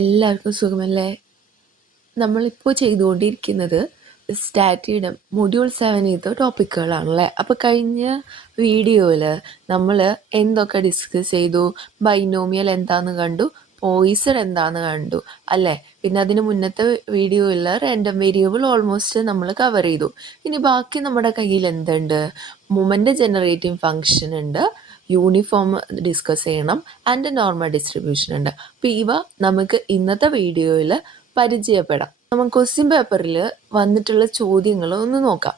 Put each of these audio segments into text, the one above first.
എല്ലാവർക്കും സുഖമല്ലേ? നമ്മളിപ്പോൾ ചെയ്തുകൊണ്ടിരിക്കുന്നത് സ്റ്റാറ്റിയുടെ മൊഡ്യൂൾ 7 ടോപ്പിക്കുകളാണല്ലേ. അപ്പോൾ കഴിഞ്ഞ വീഡിയോയിൽ നമ്മൾ എന്തൊക്കെ ഡിസ്കസ് ചെയ്തു? ബൈനോമിയൽ എന്താണെന്ന് കണ്ടു, പോയിസൺ എന്താണെന്ന് കണ്ടു അല്ലേ. പിന്നെ അതിന് മുന്നത്തെ വീഡിയോയിൽ റാൻഡം വേരിയബിൾ ഓൾമോസ്റ്റ് നമ്മൾ കവർ ചെയ്തു. ഇനി ബാക്കി നമ്മുടെ കയ്യിൽ എന്തുണ്ട്? മൊമെൻ്റ് ജനറേറ്റിംഗ് ഫംഗ്ഷൻ ഉണ്ട്, യൂണിഫോം ഡിസ്കസ് ചെയ്യണം, ആൻഡ് നോർമൽ ഡിസ്ട്രിബ്യൂഷൻ ഉണ്ട്. അപ്പോൾ ഇവ നമുക്ക് ഇന്നത്തെ വീഡിയോയിൽ പരിചയപ്പെടാം. നമുക്ക് ക്വസ്റ്റ്യൻ പേപ്പറിൽ വന്നിട്ടുള്ള ചോദ്യങ്ങൾ ഒന്ന് നോക്കാം.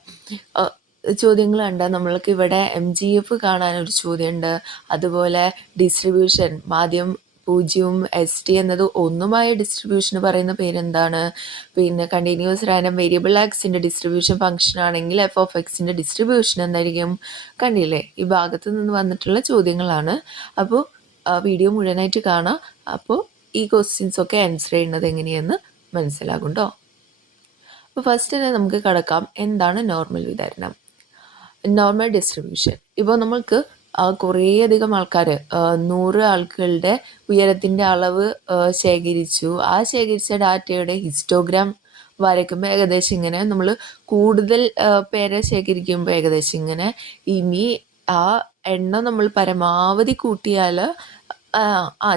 ചോദ്യങ്ങൾ കണ്ടാൽ നമ്മൾക്ക് ഇവിടെ MGF കാണാനൊരു ചോദ്യമുണ്ട്. അതുപോലെ ഡിസ്ട്രിബ്യൂഷൻ മാധ്യം 0 ST എന്നത് 1 ഡിസ്ട്രിബ്യൂഷന് പറയുന്ന പേരെന്താണ്? പിന്നെ കണ്ടിന്യൂസ് റാൻഡം വേരിയബിൾ എക്സിൻ്റെ ഡിസ്ട്രിബ്യൂഷൻ ഫംഗ്ഷൻ ആണെങ്കിൽ f(x)ൻ്റെ ഡിസ്ട്രിബ്യൂഷൻ എന്തായിരിക്കും? കണ്ടില്ലേ, ഈ ഭാഗത്ത് നിന്ന് വന്നിട്ടുള്ള ചോദ്യങ്ങളാണ്. അപ്പോൾ വീഡിയോ മുഴുവനായിട്ട് കാണാം. അപ്പോൾ ഈ ക്വസ്റ്റ്യൻസ് ഒക്കെ ആൻസർ ചെയ്യുന്നത് എങ്ങനെയെന്ന് മനസ്സിലാകും കേട്ടോ. അപ്പോൾ ഫസ്റ്റ് തന്നെ നമുക്ക് കടക്കാം, എന്താണ് നോർമൽ വിതരണം, നോർമൽ ഡിസ്ട്രിബ്യൂഷൻ. ഇപ്പോൾ നമ്മൾക്ക് കുറേയധികം ആൾക്കാർ 100 ആൾക്കാരുടെ ഉയരത്തിൻ്റെ അളവ് ശേഖരിച്ചു. ആ ശേഖരിച്ച ഡാറ്റയുടെ ഹിസ്റ്റോഗ്രാം വരയ്ക്കുമ്പോൾ ഏകദേശം ഇങ്ങനെ, നമ്മൾ കൂടുതൽ പേരെ ശേഖരിക്കുമ്പോൾ ഏകദേശം ഇങ്ങനെ. ഇനി ആ എണ്ണം നമ്മൾ പരമാവധി കൂട്ടിയാൽ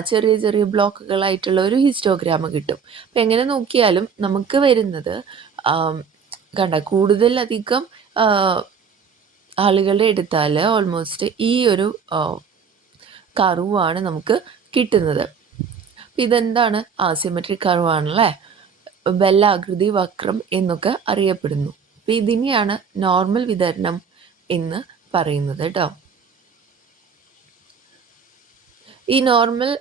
ചെറിയ ചെറിയ ബ്ലോക്കുകളായിട്ടുള്ള ഒരു ഹിസ്റ്റോഗ്രാം കിട്ടും. അപ്പം എങ്ങനെ നോക്കിയാലും നമുക്ക് വരുന്നത് കൂടുതലധികം ആളുകളുടെ എടുത്താൽ ഓൾമോസ്റ്റ് ഈ ഒരു കർവാണ് നമുക്ക് കിട്ടുന്നത്. ഇതെന്താണ്? സിമെട്രിക് കർവാണല്ലേ, ബെല്ലാകൃതി വക്രം എന്നൊക്കെ അറിയപ്പെടുന്നു. അപ്പം ഇതിനെയാണ് നോർമൽ വിതരണം എന്ന് പറയുന്നത് കേട്ടോ. ഈ നോർമൽ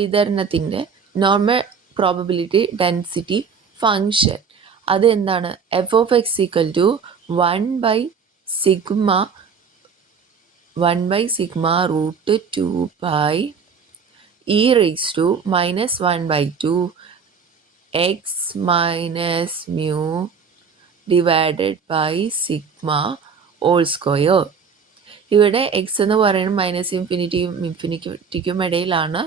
വിതരണത്തിൻ്റെ നോർമൽ പ്രോബബിലിറ്റി ഡെൻസിറ്റി ഫങ്ഷൻ അത് എന്താണ്? f(x) = 1/σ√2π e⁻² x minus mu divided by sigma whole square. ഇവിടെ എക്സ് എന്ന് പറയുന്നത് -∞ ഇടയിലാണ്,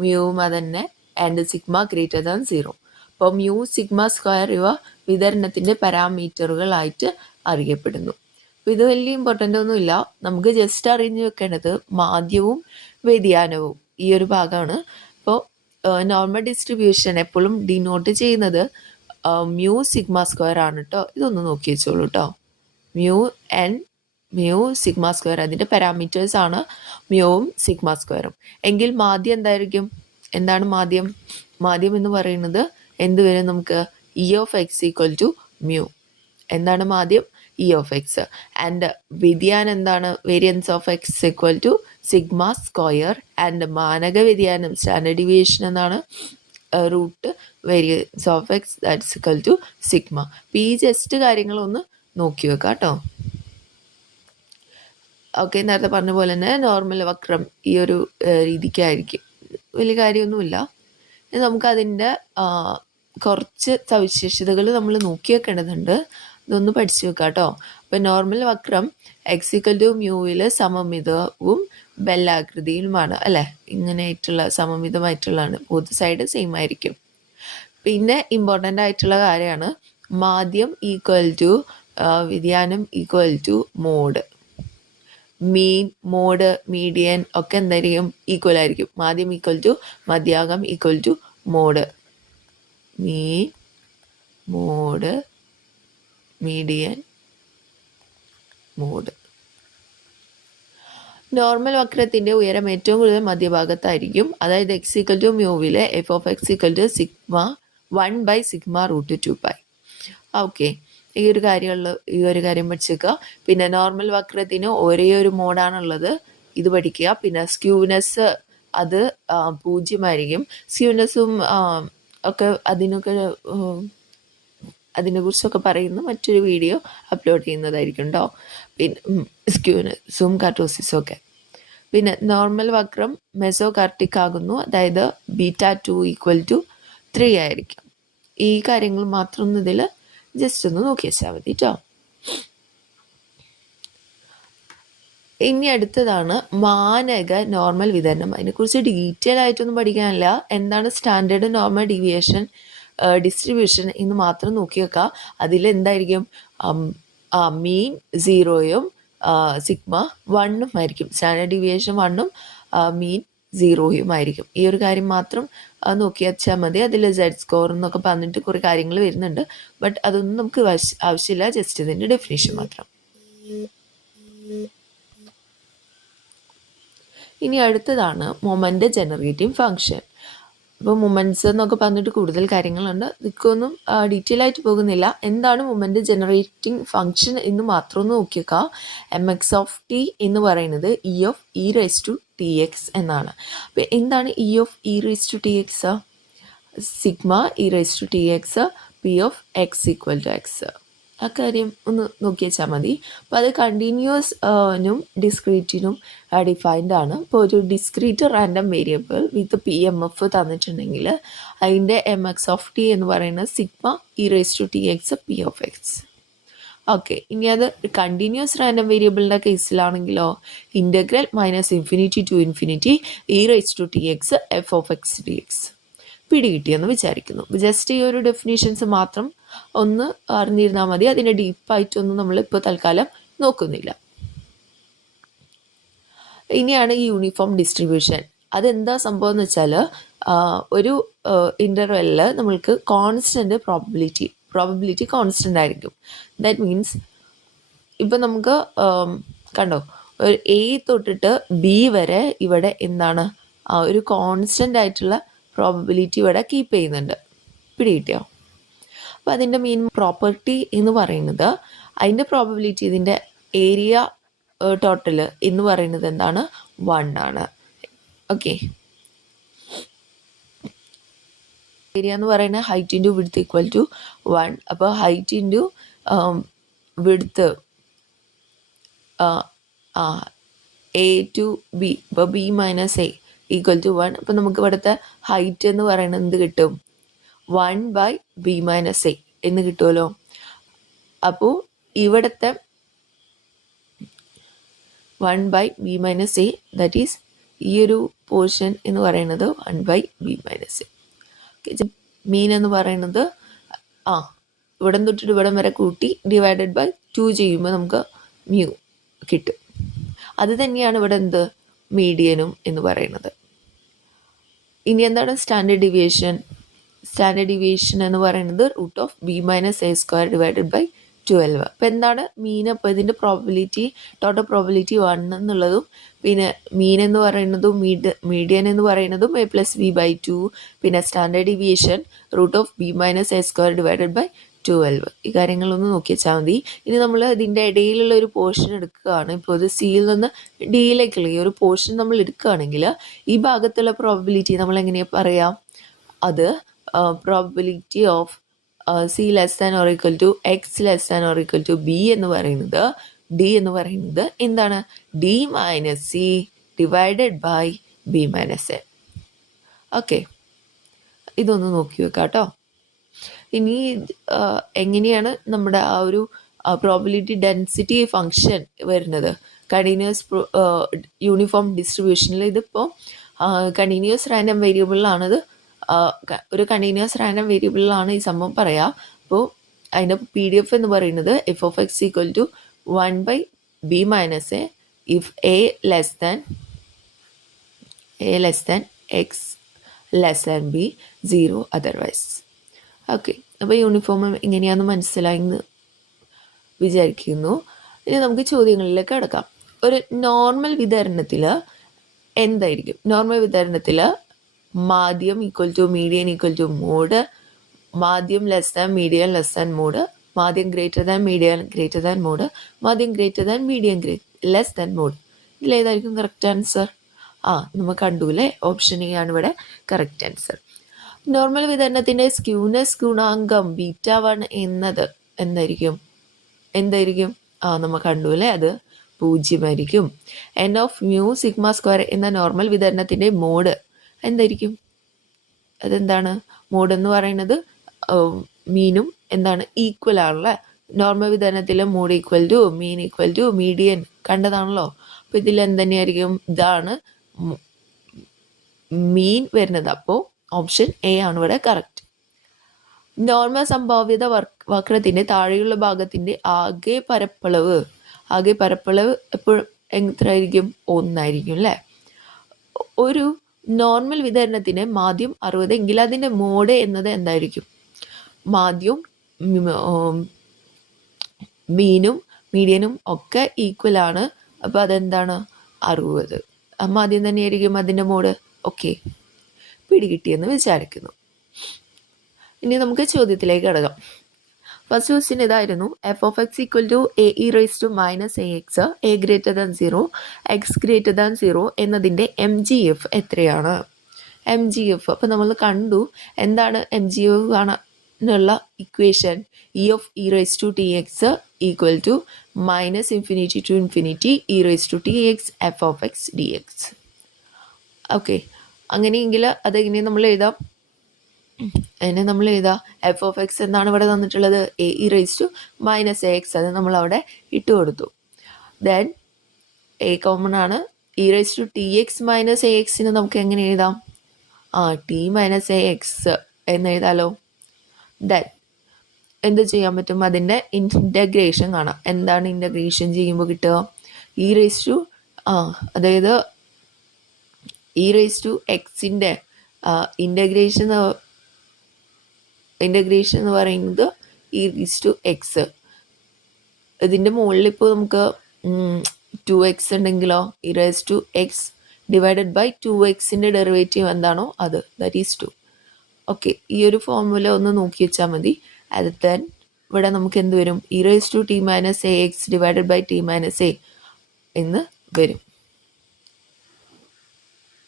മ്യൂവും അതന്നെ, ആൻഡ് സിഗ്മ >0. അപ്പോൾ മ്യൂ സിഗ്മ സ്ക്വയർ ഇവ വിതരണത്തിൻ്റെ പാരാമീറ്ററുകളായിട്ട് അറിയപ്പെടുന്നു. അപ്പോൾ ഇത് വലിയ ഇമ്പോർട്ടൻ്റ് ഒന്നുമില്ല, നമുക്ക് ജസ്റ്റ് അറിഞ്ഞു വെക്കേണ്ടത് മാധ്യവും വ്യതിയാനവും ഈ ഒരു ഭാഗമാണ്. അപ്പോൾ നോർമൽ ഡിസ്ട്രിബ്യൂഷൻ എപ്പോഴും ഡിനോട്ട് ചെയ്യുന്നത് മ്യൂ സിഗ്മ സ്ക്വയർ ആണ് കേട്ടോ. ഇതൊന്ന് നോക്കി വെച്ചോളൂ കേട്ടോ. മ്യൂ സിഗ്മ സ്ക്വയർ അതിൻ്റെ പാരാമീറ്റേഴ്സ് ആണ് മ്യൂവും സിഗ്മ സ്ക്വയറും. എങ്കിൽ മാധ്യം എന്തായിരിക്കും? എന്താണ് മാധ്യം? മാധ്യം എന്ന് പറയുന്നത് എന്ത് വരും നമുക്ക്? e(x) = mu. എന്താണ് മാധ്യം? e(x). ആൻഡ് വ്യതിയാനം എന്താണ്? Variance of x = sigma square. And മാനക വ്യതിയാനം സ്റ്റാൻഡേർഡ് ഡീവിയേഷൻ എന്നാണ്? Root variance of x = sigma. അപ്പോൾ ഈ ജസ്റ്റ് കാര്യങ്ങളൊന്ന് നോക്കി വെക്കാം കേട്ടോ. ഓക്കെ, നേരത്തെ പറഞ്ഞ പോലെ തന്നെ നോർമൽ വക്രം ഈ ഒരു രീതിക്കായിരിക്കും, വലിയ കാര്യമൊന്നുമില്ല. നമുക്കതിൻ്റെ കുറച്ച് സവിശേഷതകൾ നമ്മൾ നോക്കി വെക്കേണ്ടതുണ്ട്, ഇതൊന്ന് പഠിച്ചു വെക്കാം കേട്ടോ. അപ്പം നോർമൽ വക്രം x = മ്യൂവിൽ സമമിതവും ബെല്ലാകൃതിയിലുമാണ് അല്ലേ, ഇങ്ങനെയായിട്ടുള്ള സമമിതമായിട്ടുള്ളതാണ്, ബോത്ത് സൈഡ് സെയിം ആയിരിക്കും. പിന്നെ ഇമ്പോർട്ടൻ്റ് ആയിട്ടുള്ള കാര്യമാണ് മാധ്യം വ്യതിയാനം മോഡ്. മീൻ, മോഡ്, മീഡിയൻ ഒക്കെ എന്തായിരിക്കും? ഈക്വൽ ആയിരിക്കും. മാധ്യം മധ്യാകം മോഡ്. മീൻ, മോഡ്, മീഡിയൻ, മോഡ്. നോർമൽ വക്രത്തിൻ്റെ ഉയരം ഏറ്റവും കൂടുതൽ മധ്യഭാഗത്തായിരിക്കും. അതായത് x = മ്യൂവിലെ f(x) = 1/σ√2π. ഓക്കെ, ഈ ഒരു കാര്യം പഠിച്ചേക്കുക. പിന്നെ നോർമൽ വക്രത്തിന് ഒരേ ഒരു മോഡാണുള്ളത്, ഇത് പഠിക്കുക. പിന്നെ സ്ക്യൂനെസ് അത് 0 സ്ക്യൂനെസ്സും ഒക്കെ അതിനെക്കുറിച്ചൊക്കെ പറയുന്ന മറ്റൊരു വീഡിയോ അപ്ലോഡ് ചെയ്യുന്നതായിരിക്കും കേട്ടോ. പിന്നെ സ്ക്യൂനെസ്സും കർട്ടോസിസും ഒക്കെ. പിന്നെ നോർമൽ വക്രം മെസോകാർട്ടിക് ആകുന്നു, അതായത് β2 = 3 ആയിരിക്കും. ഈ കാര്യങ്ങൾ മാത്രം ഒന്ന് ഇതിൽ ജസ്റ്റ് ഒന്ന് നോക്കി വെച്ചാൽ മതി കേട്ടോ. ഇനി അടുത്തതാണ് മാനക നോർമൽ വിതരണം. അതിനെക്കുറിച്ച് ഡീറ്റെയിൽ ആയിട്ടൊന്നും പഠിക്കാനില്ല. എന്താണ് സ്റ്റാൻഡേർഡ് നോർമൽ ഡീവിയേഷൻ ഡിസ്ട്രിബ്യൂഷൻ എന്ന് മാത്രം നോക്കി വെക്കുക. അതിലെന്തായിരിക്കും മീൻ 0യും സിഗ്മ 1ഉം ആയിരിക്കും. സ്റ്റാൻഡേർഡ് ഡീവിയേഷൻ 1ഉം മീൻ 0യും ആയിരിക്കും. ഈ ഒരു കാര്യം മാത്രം നോക്കി വെച്ചാൽ മതി. അതിൽ സെഡ് സ്കോർ എന്നൊക്കെ പറഞ്ഞിട്ട് കുറേ കാര്യങ്ങൾ വരുന്നുണ്ട്. ബട്ട് അതൊന്നും നമുക്ക് ആവശ്യമില്ല. ജസ്റ്റ് ഇതിൻ്റെ ഡെഫിനേഷൻ മാത്രം. ഇനി അടുത്തതാണ് മൊമെൻ്റ് ജനറേറ്റിംഗ് ഫങ്ഷൻ. ഇപ്പോൾ മൊമെൻറ്റ്സ് എന്നൊക്കെ പറഞ്ഞിട്ട് കൂടുതൽ കാര്യങ്ങളുണ്ട്. ഇതൊന്നും ഡീറ്റെയിൽ ആയിട്ട് പോകുന്നില്ല. എന്താണ് മൊമെൻ്റ് ജനറേറ്റിംഗ് ഫങ്ഷൻ എന്ന് മാത്രം ഒന്ന് നോക്കിയേക്കുക. mx(t) എന്ന് പറയുന്നത് e(e)(tx) എന്നാണ്. അപ്പോൾ എന്താണ് e(e)(tx)? Sigma e(tx) p(x)=x. ആ കാര്യം ഒന്ന് നോക്കി വെച്ചാൽ മതി. അപ്പോൾ അത് കണ്ടിന്യൂസിനും ഡിസ്ക്രീറ്റിനും ഡിഫൈൻഡ് ആണ്. ഇപ്പോൾ ഒരു ഡിസ്ക്രീറ്റ് റാൻഡം വേരിയബിൾ വിത്ത് PMF തന്നിട്ടുണ്ടെങ്കിൽ അതിൻ്റെ mx(t) എന്ന് പറയുന്നത് സിഗ്മ e(tx) p(x). ഓക്കെ, ഇനി അത് കണ്ടിന്യൂസ് റാൻഡം വേരിയബിളിൻ്റെ കേസിലാണെങ്കിലോ integral -∞ to ∞ e(tx) f(x) dx. പിടികിട്ടിയെന്ന് വിചാരിക്കുന്നു. ജസ്റ്റ് ഈ ഒരു ഡെഫിനേഷൻസ് മാത്രം ഒന്ന് അറിഞ്ഞിരുന്നാൽ മതി. അതിൻ്റെ ഡീപ്പായിട്ടൊന്നും നമ്മളിപ്പോൾ തൽക്കാലം നോക്കുന്നില്ല. ഇനിയാണ് ഈ യൂണിഫോം ഡിസ്ട്രിബ്യൂഷൻ. അതെന്താ സംഭവം എന്ന് വെച്ചാൽ ഒരു ഇൻ്റർവെല്ലിൽ നമ്മൾക്ക് കോൺസ്റ്റൻറ്റ് പ്രോബബിലിറ്റി കോൺസ്റ്റൻ്റ് ആയിരിക്കും. ദാറ്റ് മീൻസ് ഇപ്പം നമുക്ക് കണ്ടോ, ഒരു A തൊട്ടിട്ട് B വരെ ഇവിടെ എന്താണ് ഒരു കോൺസ്റ്റൻ്റ് ആയിട്ടുള്ള പ്രോബബിലിറ്റി ഇവിടെ കീപ്പ് ചെയ്യുന്നുണ്ട്. പിടികിട്ടിയോ? അപ്പോൾ അതിൻ്റെ മെയിൻ പ്രോപ്പർട്ടി എന്ന് പറയുന്നത് അതിൻ്റെ പ്രോബബിലിറ്റി, ഇതിൻ്റെ ഏരിയ ടോട്ടൽ എന്ന് പറയുന്നത് എന്താണ്? 1 ആണ്. ഓക്കെ, ഏരിയ എന്ന് പറയുന്നത് height into width equal to 1. അപ്പോൾ height into width A to B, ഇപ്പോൾ B - A ഈക്വൽ ടു 1. അപ്പോൾ നമുക്ക് ഇവിടുത്തെ ഹൈറ്റ് എന്ന് പറയുന്നത് എന്ത് കിട്ടും? 1/B - A എന്ന് കിട്ടുമല്ലോ. അപ്പോൾ ഇവിടുത്തെ 1/B - A, ദാറ്റ് ഈസ് ഈ ഒരു പോർഷൻ എന്ന് പറയുന്നത് 1/B - A. മീൻ എന്ന് പറയുന്നത് ഇവിടം തൊട്ടിട്ട് ഇവിടം വരെ കൂട്ടി ഡിവൈഡഡ് ബൈ 2 ചെയ്യുമ്പോൾ നമുക്ക് മ്യൂ കിട്ടും. അത് തന്നെയാണ് ഇവിടെ എന്ത് മീഡിയനും എന്ന് പറയുന്നത്. ഇനി എന്താണ് സ്റ്റാൻഡേർഡ് ഡീവിയേഷൻ? സ്റ്റാൻഡേർഡ് ഡീവിയേഷൻ എന്ന് പറയുന്നത് √(B - A² ഡിവൈഡഡ് ബൈ 12). അപ്പോൾ എന്താണ് മീൻ? അപ്പോൾ ഇതിൻ്റെ പ്രോബബിലിറ്റി, ടോട്ടൽ പ്രോബബിലിറ്റി 1 എന്നുള്ളതും, പിന്നെ മീൻ എന്ന് പറയുന്നതും മീഡിയൻ എന്ന് പറയുന്നതും A+B/2, പിന്നെ standard deviation √(B - A² divided by 12. ഈ കാര്യങ്ങളൊന്ന് നോക്കി വെച്ചാൽ മതി. ഇനി നമ്മൾ ഇതിൻ്റെ ഇടയിലുള്ള ഒരു പോർഷൻ എടുക്കുകയാണ്. ഇപ്പോൾ ഇത് സിയിൽ നിന്ന് ഡിയിലേക്കുള്ള ഈ ഒരു പോർഷൻ നമ്മൾ എടുക്കുകയാണെങ്കിൽ ഈ ഭാഗത്തുള്ള പ്രോബബിലിറ്റി നമ്മൾ എങ്ങനെയാണ് പറയാം? അത് probability of C <= X <= B എന്ന് പറയുന്നത്, D എന്ന് പറയുന്നത് എന്താണ്? D - C divided by B - A. Okay, ഇതൊന്ന് നോക്കി വെക്കാം കേട്ടോ. ഇനി എങ്ങനെയാണ് നമ്മുടെ ആ ഒരു പ്രോബബിലിറ്റി ഡെൻസിറ്റി ഫങ്ഷൻ വരുന്നത്? കണ്ടിന്യൂസ് യൂണിഫോം ഡിസ്ട്രിബ്യൂഷനിൽ ഇതിപ്പോൾ കണ്ടിന്യൂസ് റാൻഡം വേരിയബിളിലാണിത്. ഒരു കണ്ടിന്യൂസ് റാൻഡം വേരിയബിളിലാണ് ഈ സംഭവം പറയാം. അപ്പോൾ അതിൻ്റെ PDF എന്ന് പറയുന്നത് f(x) = 1/B - A if A x B 0 otherwise. Okay, അപ്പോൾ യൂണിഫോം എങ്ങനെയാണെന്ന് മനസ്സിലായെന്ന് വിചാരിക്കുന്നു. ഇനി നമുക്ക് ചോദ്യങ്ങളിലേക്ക് കിടക്കാം. ഒരു നോർമൽ വിതരണത്തിൽ എന്തായിരിക്കും? നോർമൽ വിതരണത്തിൽ മാധ്യം = മീഡിയൻ = മോഡ്, മാധ്യം മീഡിയൻ മോഡ്, മാധ്യം മീഡിയൻ മോഡ്, മാധ്യം മീഡിയൻ മോഡ്. ഇതിലേതായിരിക്കും കറക്റ്റ് ആൻസർ? നമ്മൾ കണ്ടു അല്ലേ? ഓപ്ഷൻ എ ആണ് ഇവിടെ കറക്റ്റ് ആൻസർ. നോർമൽ വിതരണത്തിൻ്റെ സ്ക്യൂനെസ് ഗുണാങ്കം β1 എന്നത് എന്തായിരിക്കും? നമ്മൾ കണ്ടു അല്ലേ? അത് 0 ആയിരിക്കും. n(μ)σ² എന്ന നോർമൽ വിതരണത്തിൻ്റെ മോഡ് എന്തായിരിക്കും? അതെന്താണ്? മോഡ് എന്ന് പറയുന്നത് മീനും എന്താണ്? ഈക്വൽ ആണല്ലേ? നോർമൽ വിതരണത്തിൽ mode equal to mean equal to median കണ്ടതാണല്ലോ. അപ്പോൾ ഇതിൽ എന്തുതന്നെയായിരിക്കും? ഇതാണ് മീൻ വരുന്നത്. അപ്പോൾ ഓപ്ഷൻ എ ആണ് ഇവിടെ കറക്റ്റ്. നോർമൽ സംഭാവ്യത വക്രത്തിൻ്റെ താഴെയുള്ള ഭാഗത്തിൻ്റെ ആകെ പരപ്പളവ് എപ്പോഴും എത്രയായിരിക്കും? 1 ആയിരിക്കും അല്ലേ. ഒരു നോർമൽ വിതരണത്തിന് മാധ്യം 60 എങ്കിൽ അതിൻ്റെ മോഡ് എന്നത് എന്തായിരിക്കും? മാധ്യവും മീനും മീഡിയനും ഒക്കെ ഈക്വൽ ആണ്. അപ്പോൾ അതെന്താണ്? 60. മാധ്യം തന്നെയായിരിക്കും അതിൻ്റെ മോഡ്. ഓക്കെ, പിടികിട്ടിയെന്ന് വിചാരിക്കുന്നു. ഇനി നമുക്ക് ചോദ്യത്തിലേക്ക് കിടക്കാം. ഫസ്റ്റ് ക്വസ്റ്റ്യൻ ഇതായിരുന്നു. F of x equal to a e raise to minus a x a greater than 0 x greater than 0 എന്നതിൻ്റെ എം ജി എഫ് എത്രയാണ്? എം ജി എഫ് അപ്പോൾ നമ്മൾ കണ്ടു. എന്താണ് എം ജി എഫ് കാണാനുള്ള equation? E of e raise to t x equal to minus infinity to infinity e raise to t x f of x d x. Okay, അങ്ങനെയെങ്കിൽ അതെങ്ങനെ നമ്മൾ എഴുതാം? F of X എന്നാണ് ഇവിടെ തന്നിട്ടുള്ളത്. A e raise to minus a x, അത് നമ്മൾ അവിടെ ഇട്ട് കൊടുത്തു. ദെൻ എ കോമൺ ആണ്. E raise to t x minus a എക്സിന് നമുക്ക് എങ്ങനെ എഴുതാം? ടി മൈനസ് എ എക്സ് എന്ന് എഴുതാലോ. ദെൻ എന്ത് ചെയ്യാൻ പറ്റും? അതിൻ്റെ ഇൻറ്റഗ്രേഷൻ കാണാം. എന്താണ് ഇൻറ്റഗ്രേഷൻ ചെയ്യുമ്പോൾ കിട്ടുക? ഇ റൈസ് ടു അതായത് ഇ റൈസ് ടു എക്സിൻ്റെ ഇൻറ്റഗ്രേഷൻ എന്ന് പറയുന്നത് ഇ റൈസ് ടു എക്സ്. ഇതിൻ്റെ മുകളിൽ ഇപ്പോൾ നമുക്ക് 2x ഉണ്ടെങ്കിലോ e raise to x divided by 2xൻ്റെ ഡെറിവേറ്റീവ് എന്താണോ അത്, ദാറ്റ് ഈസ് 2. ഓക്കെ, ഈ ഒരു ഫോർമുല ഒന്ന് നോക്കി വെച്ചാൽ മതി. അത് ദെൻ ഇവിടെ നമുക്ക് എന്ത് വരും? E raise to t minus a x divided by t minus a എന്ന് വരും.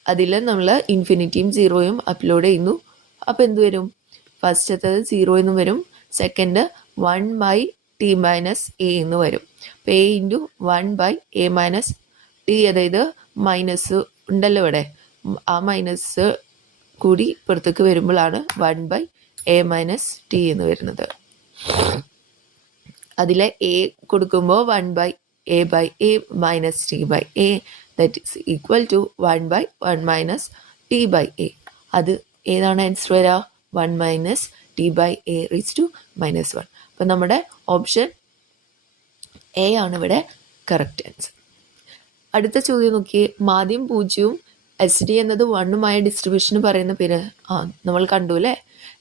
അതിൽ നമ്മൾ ഇൻഫിനിറ്റിയും 0യും അപ്ലോഡ് ചെയ്യുന്നു. അപ്പോൾ എന്ത് വരും? ഫസ്റ്റത്തത് 0 എന്ന് വരും. Second 1 by t minus a എന്ന് വരും. അപ്പോൾ a into 1 by a minus t, അതായത് മൈനസ് ഉണ്ടല്ലോ ഇവിടെ, ആ മൈനസ് കൂടി പുറത്തേക്ക് വരുമ്പോഴാണ് 1 ബൈ എ മൈനസ് ടി എന്ന് വരുന്നത്. അതിലെ എ കൊടുക്കുമ്പോൾ 1 by a minus t by a, that is equal to 1 by 1 minus t by a. അത് ഏതാണ് ആൻസർ വരിക? 1 minus t by a raise to -1. അപ്പം നമ്മുടെ ഓപ്ഷൻ എ ആണ് ഇവിടെ കറക്റ്റ് ആൻസർ. അടുത്ത ചോദ്യം നോക്കിയേ. മാധ്യം 0 എസ് ഡി എന്നത് 1 ഡിസ്ട്രിബ്യൂഷന് പറയുന്ന പേര് നമ്മൾ കണ്ടു അല്ലേ.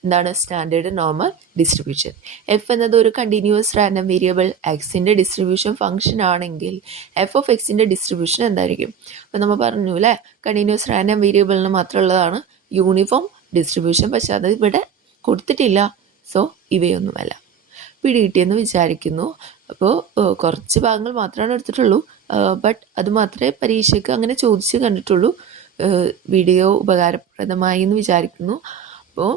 എന്താണ്? Standard normal distribution. എഫ് എന്നത് ഒരു കണ്ടിന്യൂസ് റാൻഡം വേരിയബിൾ എക്സിൻ്റെ ഡിസ്ട്രിബ്യൂഷൻ ഫംഗ്ഷൻ ആണെങ്കിൽ എഫ് ഓഫ് എക്സിൻ്റെ ഡിസ്ട്രിബ്യൂഷൻ എന്തായിരിക്കും? അപ്പം നമ്മൾ പറഞ്ഞു അല്ലേ, കണ്ടിന്യൂസ് റാൻഡം വേരിയബിളിന് മാത്രമുള്ളതാണ് യൂണിഫോം ഡിസ്ട്രിബ്യൂഷൻ. പക്ഷെ അത് ഇവിടെ കൊടുത്തിട്ടില്ല. സോ ഇവയൊന്നുമല്ല. പിടികിട്ടിയെന്ന് വിചാരിക്കുന്നു. അപ്പോൾ കുറച്ച് ഭാഗങ്ങൾ മാത്രമാണ് എടുത്തിട്ടുള്ളൂ. ബട്ട് അത് മാത്രമേ പരീക്ഷയ്ക്ക് അങ്ങനെ ചോദിച്ച് കണ്ടിട്ടുള്ളൂ. വീഡിയോ ഉപകാരപ്രദമായി എന്ന് വിചാരിക്കുന്നു. അപ്പോൾ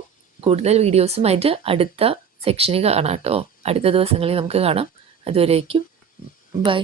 കൂടുതൽ വീഡിയോസുമായിട്ട് അടുത്ത സെക്ഷനിൽ കാണാം കേട്ടോ. അടുത്ത ദിവസങ്ങളിൽ നമുക്ക് കാണാം. അതുവരേക്കും ബൈ.